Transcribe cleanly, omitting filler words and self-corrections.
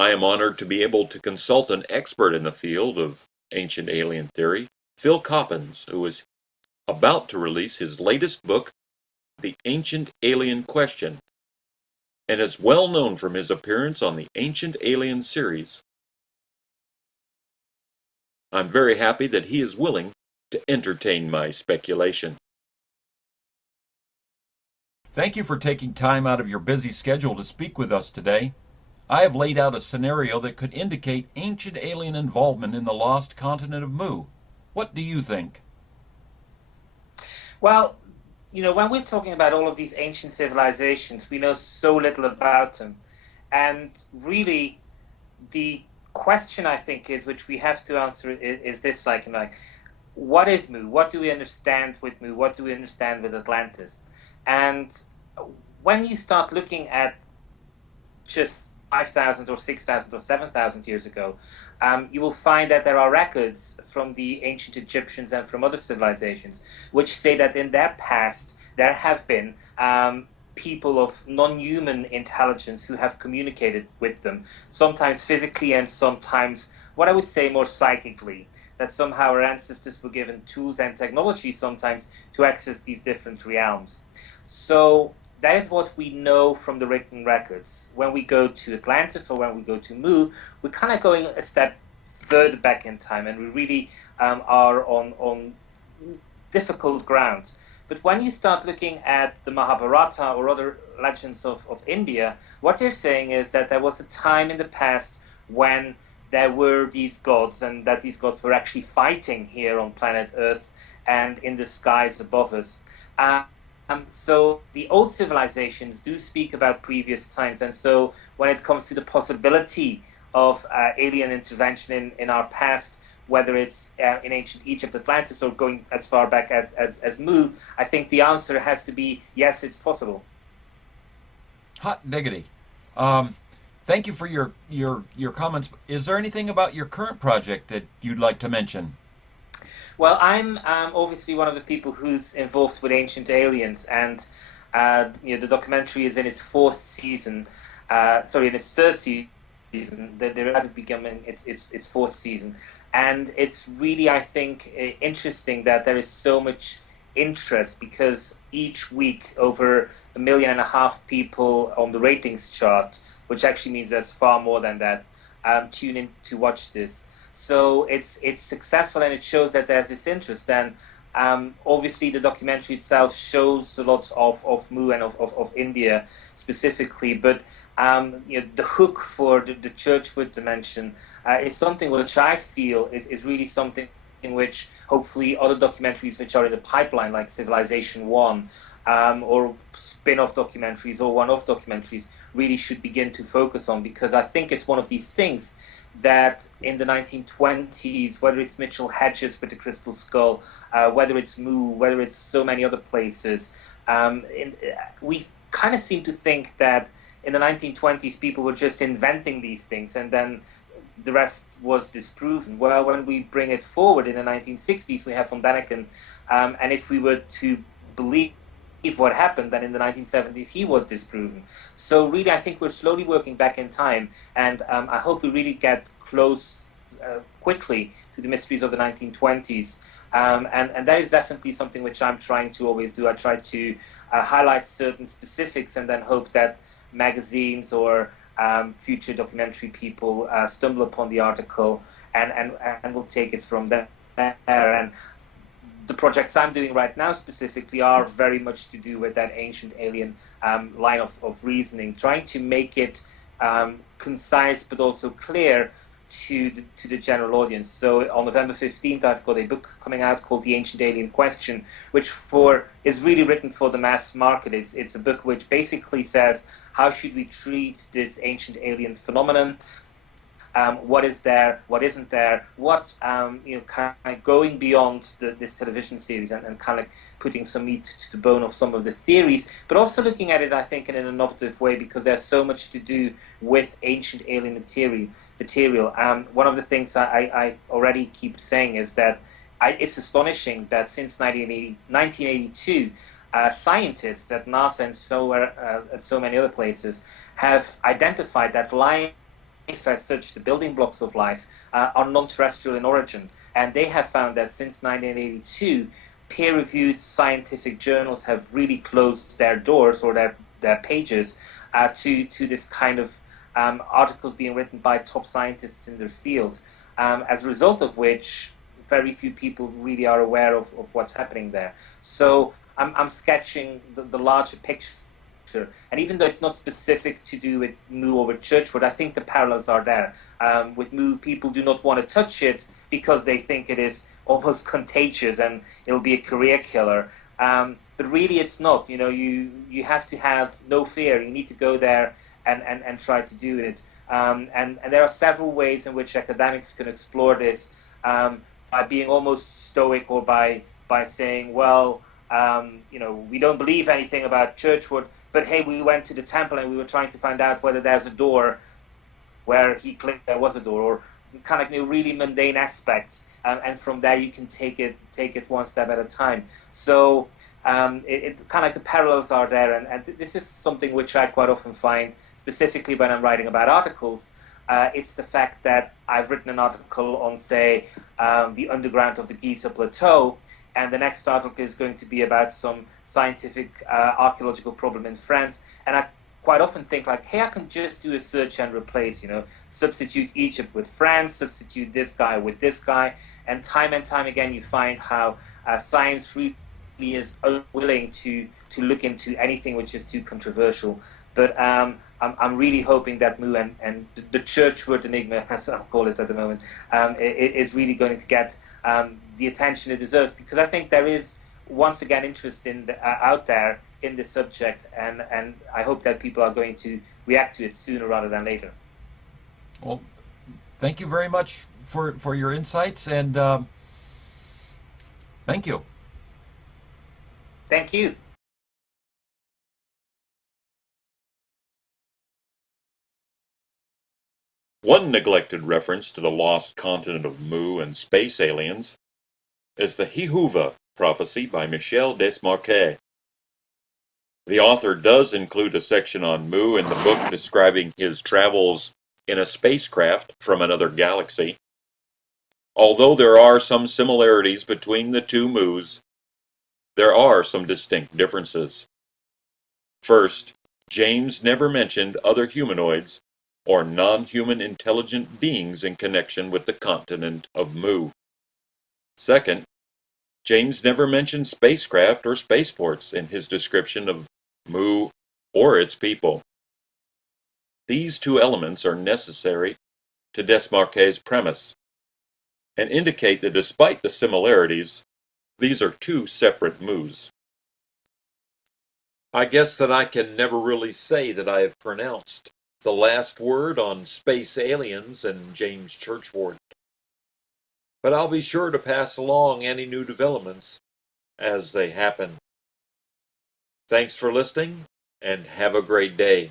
I am honored to be able to consult an expert in the field of ancient alien theory, Phil Coppens, who is about to release his latest book, The Ancient Alien Question, and is well known from his appearance on the Ancient Alien series. I'm very happy that he is willing to entertain my speculation. Thank you for taking time out of your busy schedule to speak with us today. I have laid out a scenario that could indicate ancient alien involvement in the lost continent of Mu. What do you think? Well, when we're talking about all of these ancient civilizations, we know so little about them. And really, the question I think is, which we have to answer, is this: what is Mu? What do we understand with Mu? What do we understand with Atlantis? And when you start looking at just 5,000 or 6,000 or 7,000 years ago, you will find that there are records from the ancient Egyptians and from other civilizations which say that in their past there have been people of non-human intelligence who have communicated with them, sometimes physically and sometimes, what I would say, more psychically. That somehow our ancestors were given tools and technology sometimes to access these different realms. So that is what we know from the written records. When we go to Atlantis or when we go to Mu, we're kind of going a step further back in time, and we really are on difficult ground. But when you start looking at the Mahabharata or other legends of India, what they're saying is that there was a time in the past when there were these gods, and that these gods were actually fighting here on planet Earth and in the skies above us. So the old civilizations do speak about previous times, and so when it comes to the possibility of alien intervention in our past, whether it's in ancient Egypt, Atlantis, or going as far back as Mu, I think the answer has to be yes, it's possible. Hot diggity. Thank you for your comments. Is there anything about your current project that you'd like to mention? Well, I'm obviously one of the people who's involved with Ancient Aliens, and the documentary is in its fourth season. Sorry, in its third season. They're about to becoming its fourth season, and it's really, I think, interesting that there is so much interest, because each week over 1.5 million people on the ratings chart, which actually means there's far more than that, tune in to watch this. So it's successful, and it shows that there's this interest. And obviously, the documentary itself shows a lot of Mu and of India specifically, but the hook for the Churchward dimension is something which I feel is really something in which hopefully other documentaries which are in the pipeline, like Civilization One, or spin-off documentaries or one-off documentaries, really should begin to focus on, because I think it's one of these things that in the 1920s, whether it's Mitchell Hedges with the Crystal Skull, whether it's Mu, whether it's so many other places, we kind of seem to think that in the 1920s people were just inventing these things, and then the rest was disproven. Well, when we bring it forward in the 1960s, we have von Däniken, and if we were to believe what happened, then in the 1970s he was disproven. So really, I think we're slowly working back in time, and I hope we really get close quickly to the mysteries of the 1920s. And that is definitely something which I'm trying to always do. I try to highlight certain specifics, and then hope that magazines or future documentary people stumble upon the article and will take it from there. And the projects I'm doing right now specifically are very much to do with that ancient alien line of reasoning, trying to make it concise but also clear to the general audience. So on November 15th, I've got a book coming out called The Ancient Alien Question, which is really written for the mass market. It's a book which basically says, how should we treat this ancient alien phenomenon? What is there, what isn't there, what, kind of going beyond this television series, and kind of putting some meat to the bone of some of the theories, but also looking at it, I think, in an innovative way, because there's so much to do with ancient alien material. One of the things I already keep saying is that it's astonishing that since 1982, scientists at NASA and so many other places have identified that lying as such, the building blocks of life, are non-terrestrial in origin. And they have found that since 1982, peer-reviewed scientific journals have really closed their doors or their pages to this kind of articles being written by top scientists in their field. As a result of which, very few people really are aware of what's happening there. So I'm sketching the larger picture. And even though it's not specific to do with Moo or with Churchward, I think the parallels are there. With Moo, people do not want to touch it because they think it is almost contagious and it'll be a career killer. But really, it's not. You know, you have to have no fear. You need to go there and try to do it. And there are several ways in which academics can explore this by being almost stoic or by saying, well, we don't believe anything about Churchward, but hey, we went to the temple and we were trying to find out whether there's a door where he clicked there was a door, or kind of really mundane aspects, and from there you can take it one step at a time. So it kind of like the parallels are there, and this is something which I quite often find, specifically when I'm writing about articles. It's the fact that I've written an article on, say, the underground of the Giza Plateau, and the next article is going to be about some scientific archaeological problem in France. And I quite often think like, hey, I can just do a search and replace, substitute Egypt with France, substitute this guy with this guy, and time again you find how science really is unwilling to look into anything which is too controversial. But I'm really hoping that Moo and the Churchward enigma, as I'll call it at the moment, is really going to get the attention it deserves, because I think there is once again interest out there in this subject, and I hope that people are going to react to it sooner rather than later. Well, thank you very much for your insights, and thank you. Thank you. One neglected reference to the lost continent of Mu and space aliens is the Thiaboba prophecy by Michel Desmarquet. The author does include a section on Mu in the book describing his travels in a spacecraft from another galaxy. Although there are some similarities between the two Mus, there are some distinct differences. First, James never mentioned other humanoids or non-human intelligent beings in connection with the continent of Mu. Second, James never mentioned spacecraft or spaceports in his description of Mu or its people. These two elements are necessary to Desmarquet's premise and indicate that despite the similarities, these are two separate Mus. I guess that I can never really say that I have pronounced the last word on space aliens and James Churchward, but I'll be sure to pass along any new developments as they happen. Thanks for listening, and have a great day.